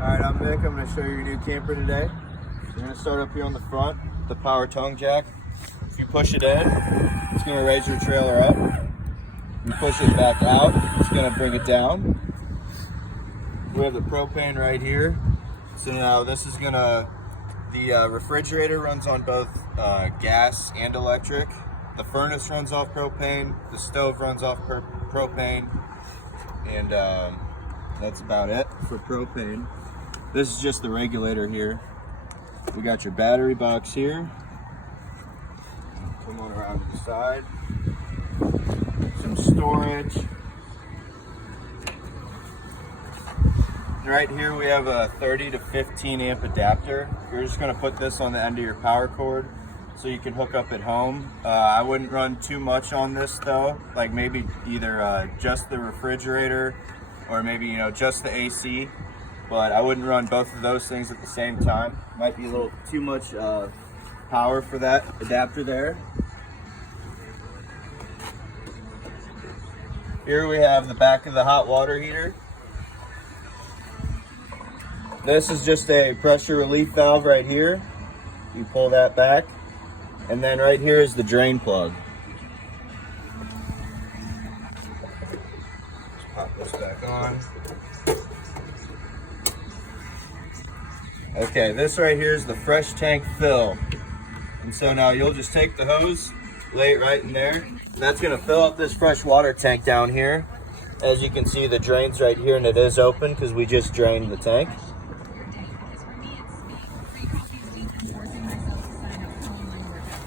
Alright, I'm Nick. I'm going to show you your new camper today. We're going to start up here on the front, the power tongue jack. If you push it in, it's going to raise your trailer up. If you push it back out, it's going to bring it down. We have the propane right here. So now this is going to, the refrigerator runs on both gas and electric. The furnace runs off propane. The stove runs off propane. And that's about it for propane. This is just the regulator here. We got your battery box here. Come on around to the side. Some storage. Right here we have a 30 to 15 amp adapter. You're just going to put this on the end of your power cord so you can hook up at home. I wouldn't run too much on this though, like maybe either just the refrigerator or maybe just the AC. But I wouldn't run both of those things at the same time. Might be a little too much power for that adapter there. Here we have the back of the hot water heater. This is just a pressure relief valve right here. You pull that back. And then right here is the drain plug. Just pop this back on. Okay, this right here is the fresh tank fill. And so now you'll just take the hose, lay it right in there. That's gonna fill up this fresh water tank down here. As you can see, the drain's right here and it is open because we just drained the tank.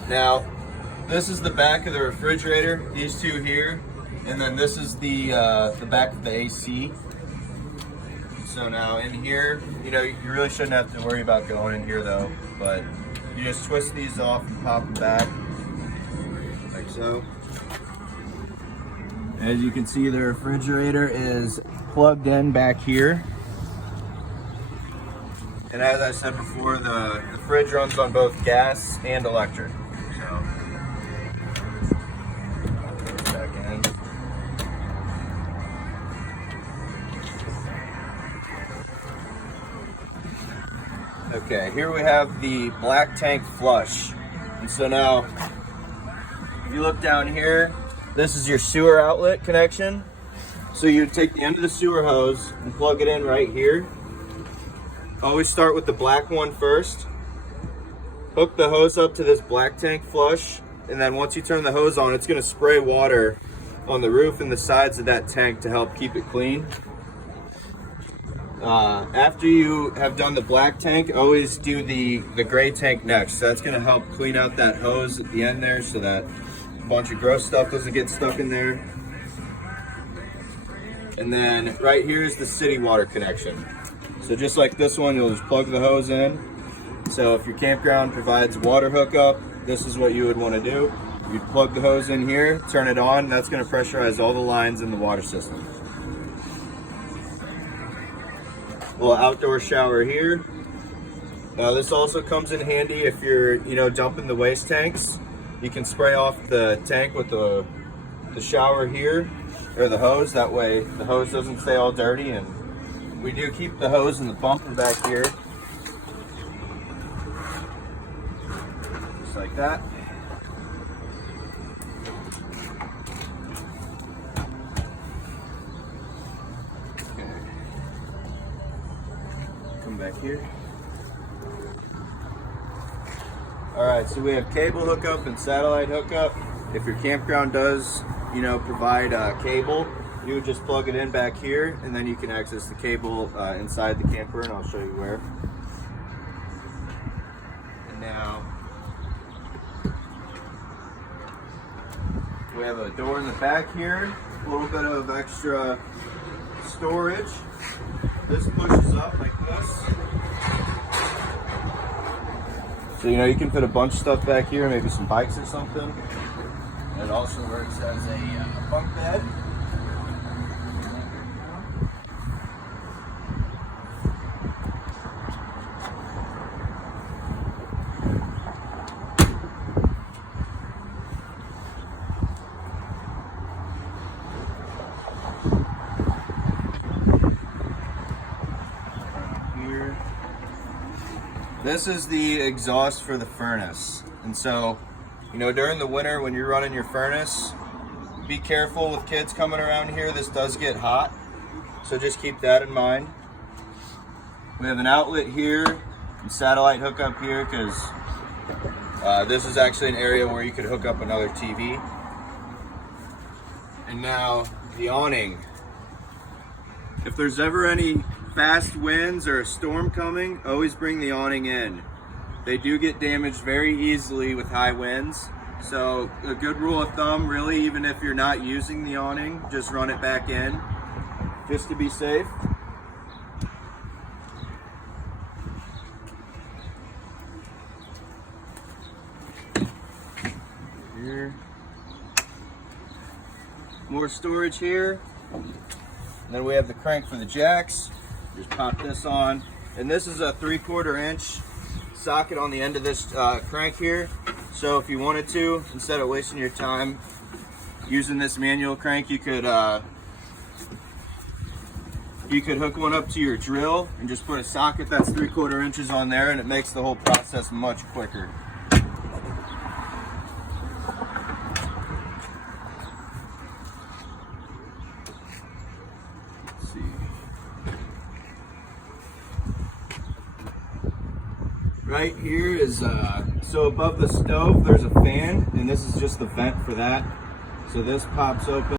Now, this is the back of the refrigerator, these two here. And then this is the back of the AC. So now in here, you really shouldn't have to worry about going in here though, but you just twist these off and pop them back, like so. As you can see, the refrigerator is plugged in back here. And as I said before, the fridge runs on both gas and electric. So, put it back in. Okay, here we have the black tank flush. And so now, if you look down here, this is your sewer outlet connection. So you take the end of the sewer hose and plug it in right here. Always start with the black one first. Hook the hose up to this black tank flush, and then once you turn the hose on, it's gonna spray water on the roof and the sides of that tank to help keep it clean. After you have done the black tank, always do the gray tank next. So that's gonna help clean out that hose at the end there so that a bunch of gross stuff doesn't get stuck in there. And then right here is the city water connection. So just like this one, you'll just plug the hose in. So if your campground provides water hookup, this is what you would want to do. You'd plug the hose in here, turn it on, that's gonna pressurize all the lines in the water system. Little outdoor shower here. Now this also comes in handy if you're, dumping the waste tanks. You can spray off the tank with the shower here, or the hose. That way the hose doesn't stay all dirty. And we do keep the hose in the bumper back here. Just like that. Come back here. All right, so we have cable hookup and satellite hookup. If your campground does, provide cable, you would just plug it in back here, and then you can access the cable inside the camper, and I'll show you where. And now, we have a door in the back here, a little bit of extra storage. This pushes up like this. So you can put a bunch of stuff back here, maybe some bikes or something. It also works as a bunk bed. This is the exhaust for the furnace. And so, you know, during the winter when you're running your furnace, be careful with kids coming around here. This does get hot, so just keep that in mind. We have an outlet here and satellite hookup here because this is actually an area where you could hook up another TV. And now the awning. If there's ever any fast winds or a storm coming, always bring the awning in. They do get damaged very easily with high winds. So a good rule of thumb, really, even if you're not using the awning, just run it back in, just to be safe. Here. More storage here. And then we have the crank for the jacks. Just pop this on. And this is a 3/4 inch socket on the end of this crank here. So if you wanted to, instead of wasting your time using this manual crank, you could hook one up to your drill and just put a socket that's 3/4 inches on there, and it makes the whole process much quicker. Let's see. Right here is, so above the stove there's a fan, and this is just the vent for that. So this pops open.